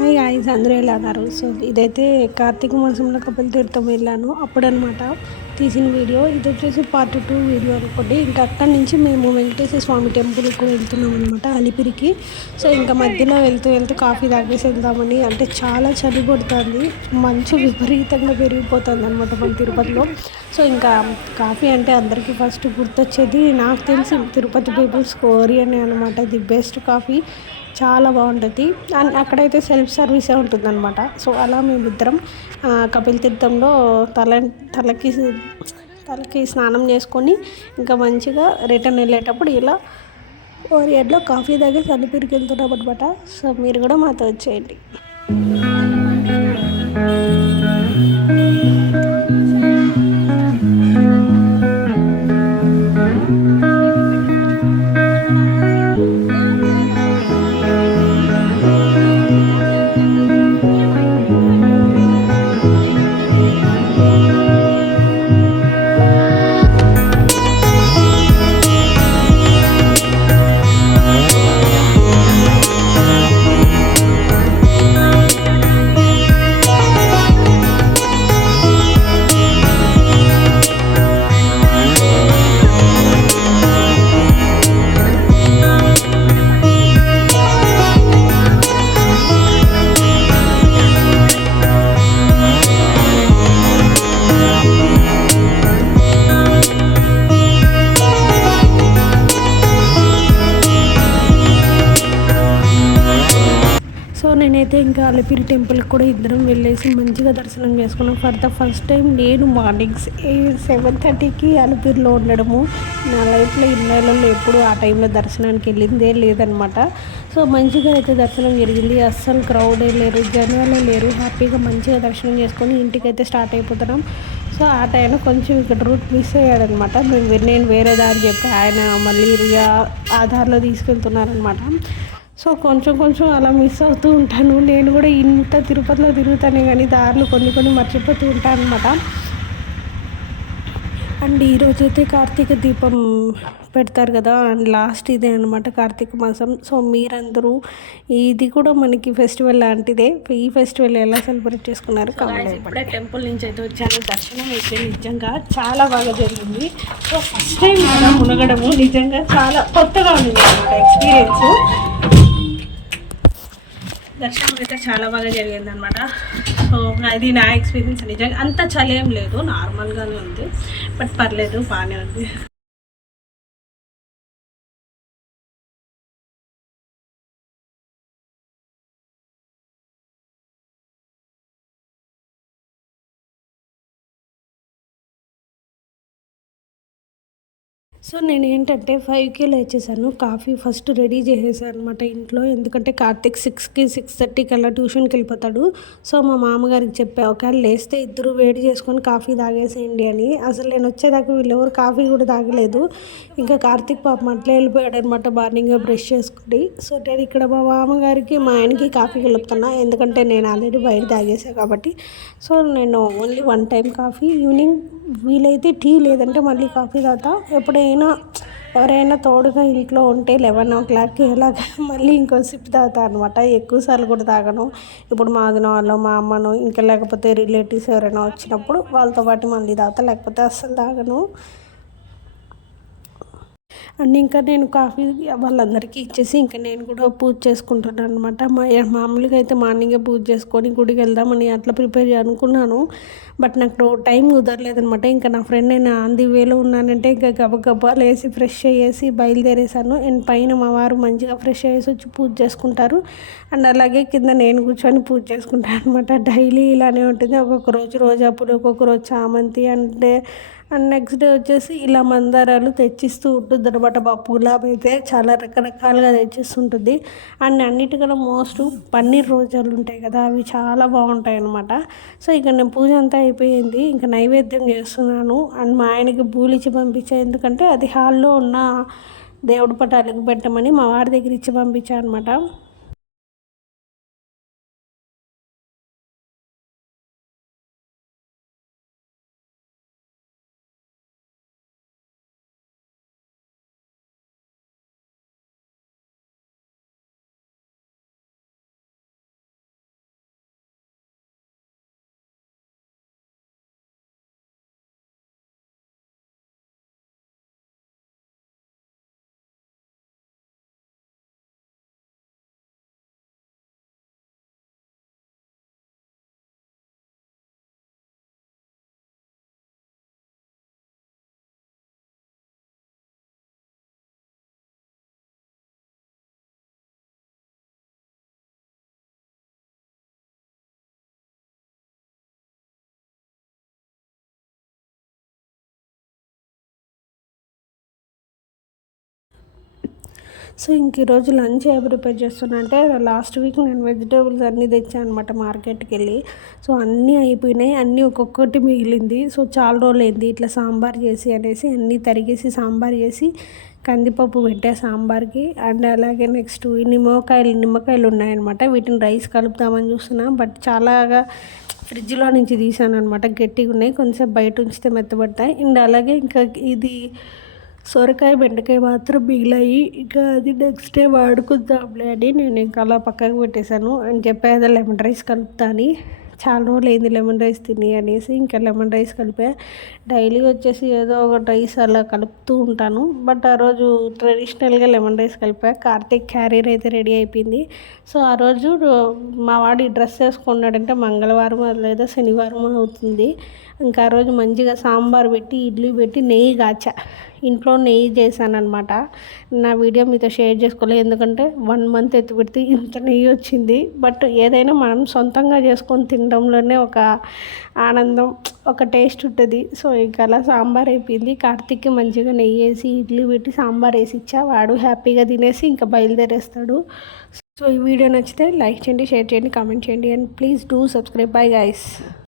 Hi guys, అందరూ ఎలా ఉన్నారు? సో ఇదైతే కార్తీక మాసంలో కపిల తీర్థం వెళ్ళాను అప్పుడనమాట తీసిన వీడియో. ఇది వచ్చేసి పార్ట్ 2 వీడియో అనుకోండి. ఇంకా అక్కడి నుంచి మేము వెంకటేశ్వర స్వామి టెంపుల్కి కూడా వెళ్తున్నాం అనమాట, అలిపిరికి. సో ఇంకా మధ్యలో వెళ్తూ వెళ్తూ కాఫీ తాగేసి వెళ్దామని, అంటే చాలా చలి పడుతుంది, మంచు విపరీతంగా పెరిగిపోతుంది అనమాట మన తిరుపతిలో. సో ఇంకా కాఫీ అంటే అందరికీ ఫస్ట్ గుర్తొచ్చేది, నాకు తెలిసి తిరుపతి పీపుల్స్ కోరియనే అనమాట, ది బెస్ట్ కాఫీ. చాలా బాగుంటుంది. అండ్ అక్కడైతే సెల్ఫ్ సర్వీసే ఉంటుందన్నమాట. సో అలా మేమిద్దరం కపిల్ తీర్థంలో తలకి తలకి స్నానం చేసుకొని ఇంకా మంచిగా రిటర్న్ వెళ్ళేటప్పుడు ఇలా ఓరియడ్లో కాఫీ తాగి అలిపిరికి వెళ్తున్నాం అనమాట. సో మీరు కూడా మాతో వచ్చేయండి. సో నేనైతే ఇంకా అలిపిరి టెంపుల్కి కూడా ఇద్దరం వెళ్ళేసి మంచిగా దర్శనం చేసుకున్నాం. ఫర్ ద ఫస్ట్ టైం నేను మార్నింగ్ 7:30కి అలిపిరిలో ఉండడము. నా లైఫ్లో ఇన్నేళ్ళలో ఎప్పుడు ఆ టైంలో దర్శనానికి వెళ్ళిందే లేదనమాట. సో మంచిగా అయితే దర్శనం జరిగింది, అస్సలు క్రౌడే లేరు, జనాలే లేరు. హ్యాపీగా మంచిగా దర్శనం చేసుకొని ఇంటికైతే స్టార్ట్ అయిపోతున్నాం. సో ఆ టైంలో కొంచెం ఇక్కడ రూట్ మిస్ అయ్యాడనమాట. నేను వేరే దారి చెప్పి ఆయన మళ్ళీ ఆధార్లో తీసుకెళ్తున్నారనమాట. సో కొంచెం కొంచెం అలా మిస్ అవుతూ ఉంటాను. నేను కూడా ఇంత తిరుపతిలో తిరుగుతానే కానీ దారులు కొన్ని కొన్ని మర్చిపోతూ ఉంటాను అనమాట. అండ్ ఈరోజైతే కార్తీక దీపం పెడతారు కదా, అండ్ లాస్ట్ ఇదే అనమాట కార్తీక మాసం. సో మీరందరూ, ఇది కూడా మనకి ఫెస్టివల్ లాంటిదే. ఈ ఫెస్టివల్ ఎలా సెలబ్రేట్ చేసుకున్నారు? ఇప్పుడే టెంపుల్ నుంచి అయితే వచ్చాను. దర్శనం అయితే నిజంగా చాలా బాగా జరిగింది. సో ఫస్ట్ టైం కూడా మునగడము నిజంగా చాలా కొత్తగా ఉంది అనమాట ఎక్స్పీరియన్స్. దర్శనం అయితే చాలా బాగా జరిగింది అనమాట. సో అది నా ఎక్స్పీరియన్స్. నిజంగా అంత చలి ఏం లేదు, నార్మల్గానే ఉంది, బట్ పర్లేదు, బాగానే ఉంది. సో నేను ఏంటంటే 5కే లేచేసాను. కాఫీ ఫస్ట్ రెడీ చేసేసాను అనమాట ఇంట్లో. ఎందుకంటే కార్తీక్ 6కి 6:30కి అలా ట్యూషన్కి వెళ్ళిపోతాడు. సో మా మామగారికి చెప్పా, ఒకవేళ లేస్తే ఇద్దరు వేడి చేసుకొని కాఫీ తాగేసేయండి అని. అసలు నేను వచ్చేదాకా వీళ్ళెవరు కాఫీ కూడా తాగలేదు. ఇంకా కార్తీక్ పాపం అట్లే వెళ్ళిపోయాడు అనమాట మార్నింగ్ బ్రష్ చేసుకుని. సో నేను ఇక్కడ మా మామగారికి మా ఆయనకి కాఫీ కలుపుతున్నా, ఎందుకంటే నేను ఆల్రెడీ బయట తాగేసాను కాబట్టి. సో నేను ఓన్లీ 1 టైం కాఫీ, ఈవినింగ్ వీలైతే టీ, లేదంటే మళ్ళీ కాఫీ తాగుతా. ఎప్పుడైనా ఎవరైనా తోడుగా ఇంట్లో ఉంటే 11 o'clockకి అలాగా మళ్ళీ ఇంకో సిప్ తాగుతా అనమాట. ఎక్కువసార్లు కూడా తాగను. ఇప్పుడు మా వదిన వాళ్ళు, మా అమ్మను, ఇంకా లేకపోతే రిలేటివ్స్ ఎవరైనా వచ్చినప్పుడు వాళ్ళతో పాటు మళ్ళీ తాగుతా, లేకపోతే అస్సలు తాగను. అండ్ ఇంకా నేను కాఫీ వాళ్ళందరికీ ఇచ్చేసి ఇంకా నేను కూడా పూజ చేసుకుంటున్నాను అనమాట. మామూలుగా అయితే మార్నింగే పూజ చేసుకొని గుడికి వెళ్దామని అట్లా ప్రిపేర్ అనుకున్నాను. బట్ నాకు టైం కుదరలేదనమాట. ఇంకా నా ఫ్రెండ్ నేను ఆన్ ది వేలో ఉన్నానంటే ఇంకా గబగబా లేసి ఫ్రెష్ అయ్యేసి బయలుదేరేసాను. అండ్ పైన మా వారు మంచిగా ఫ్రెష్ అయ్యేసి వచ్చి పూజ చేసుకుంటారు. అండ్ అలాగే కింద నేను కూర్చొని పూజ చేసుకుంటాను అనమాట. డైలీ ఇలానే ఉంటుంది. ఒక్కొక్క రోజు రోజా పూలు, ఒక్కొక్క రోజు చామంతి, అంటే అండ్ నెక్స్ట్ డే వచ్చేసి ఇలా మందారాలు తెచ్చిస్తూ ఉంటుంది అనమాట. మా గులాబీ అయితే చాలా రకరకాలుగా తెచ్చిస్తుంటుంది. అండ్ అన్నిటికన్నా మోస్ట్ పన్నీర్ రోజాలు ఉంటాయి కదా, అవి చాలా బాగుంటాయి అనమాట. సో ఇక నేను పూజ అంతా అయిపోయింది, ఇంకా నైవేద్యం చేస్తున్నాను. అండ్ మా ఆయనకి పూలిచ్చి పంపించాను, ఎందుకంటే అది హాల్లో ఉన్న దేవుడి పటాలకు పెట్టమని మా వారి దగ్గర ఇచ్చి పంపించాను అనమాట. సో ఇంక ఈరోజు లంచ్ ఏ ప్రిపేర్ చేస్తున్నా అంటే లాస్ట్ వీక్ నేను వెజిటేబుల్స్ అన్నీ తెచ్చాను అనమాట మార్కెట్కి వెళ్ళి. సో అన్నీ అయిపోయినాయి, అన్నీ ఒక్కొక్కటి మిగిలింది. సో చాలా రోజులు అయింది ఇట్లా సాంబార్ చేసి అనేసి అన్నీ తరిగేసి సాంబార్ చేసి కందిపప్పు పెట్టా సాంబార్కి. అండ్ అలాగే నెక్స్ట్ ఈ నిమ్మకాయలు ఉన్నాయన్నమాట, వీటిని రైస్ కలుపుతామని చూస్తున్నా. బట్ చాలాగా ఫ్రిడ్జ్లో నుంచి తీసాను అనమాట, గట్టిగా ఉన్నాయి, కొంచెం బయట ఉంచితే మెత్తబడతాయి. అండ్ అలాగే ఇంకా ఇది సొరకాయ బెండకాయ మాత్రం మిగిలాయి, ఇంకా అది నెక్స్ట్ డే వాడుకుందాంలే అని నేను ఇంకా అలా పక్కకు పెట్టేశాను. అని చెప్పేది లెమన్ రైస్ కలుపుతా అని. చాలా రోజులు అయింది లెమన్ రైస్ తిని అనేసి ఇంకా లెమన్ రైస్ కలిపా. డైలీ వచ్చేసి ఏదో ఒక రైస్ అలా కలుపుతూ ఉంటాను, బట్ ఆ రోజు ట్రెడిషనల్గా లెమన్ రైస్ కలిపా. కార్తీక్ క్యారియర్ అయితే రెడీ అయిపోయింది. సో ఆ రోజు మా వాడి డ్రెస్ వేసుకున్నాడంటే మంగళవారం లేదా శనివారం అవుతుంది. ఇంకా ఆ రోజు మంచిగా సాంబార్ పెట్టి ఇడ్లీ పెట్టి నెయ్యి కాచా, ఇంట్లో నెయ్యి చేశాను అనమాట. నా వీడియో మీతో షేర్ చేసుకోలేదు, ఎందుకంటే 1 మంత్ ఎత్తి పెడితే ఇంత నెయ్యి వచ్చింది. బట్ ఏదైనా మనం సొంతంగా చేసుకొని తినడంలోనే ఒక ఆనందం, ఒక టేస్ట్ ఉంటుంది. సో ఇంకా అలా సాంబార్ అయిపోయింది. కార్తీక్కి మంచిగా నెయ్యి వేసి ఇడ్లీ పెట్టి సాంబార్ వేసి ఇచ్చా, వాడు హ్యాపీగా తినేసి ఇంకా బయలుదేరేస్తాడు. సో ఈ వీడియో నచ్చితే లైక్ చేయండి, షేర్ చేయండి, కామెంట్ చేయండి, and please do subscribe. Bye guys.